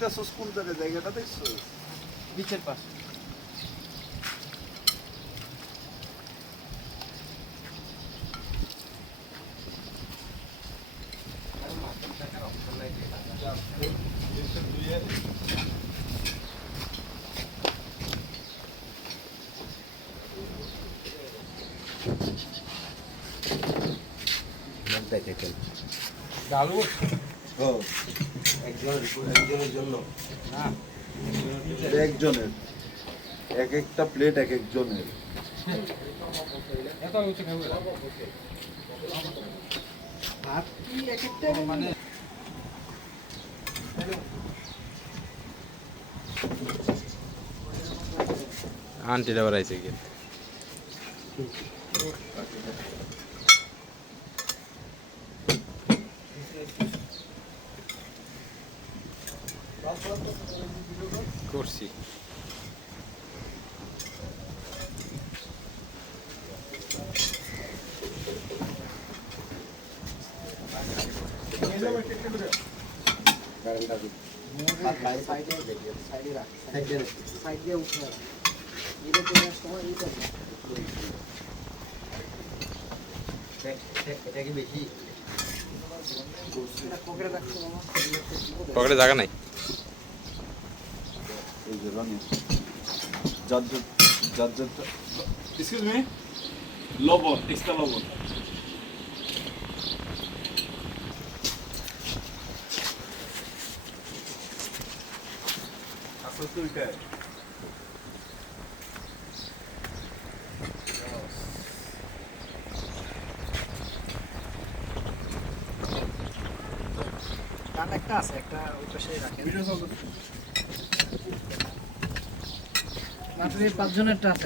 দেখতেছস কোন জায়গায় জায়গাটা দেখছস? বিচের পাশ। ডালু ও একজনের জন্য না একজনের এক একটা প্লেট এক একজনের। এত উচ্চ খাবো ভাত কি এক একটা মানে আন্টিটা বাড়াইছে কি করছি সাইডে রাখ সাইডে উঠে এটা দেওয়ার সময় এটা কি বেশি পকেটে রাখছো মামা পকেটে জায়গা নাই এই যে রানি জাত Excuse me? লবণ, extra লবণ। আসল তো ওইটাই। ডান একটা আছে একটা ওই পাশে রাখেন ভিডিও চলতেছে। মাত্র এই 5 জনেরটা আছে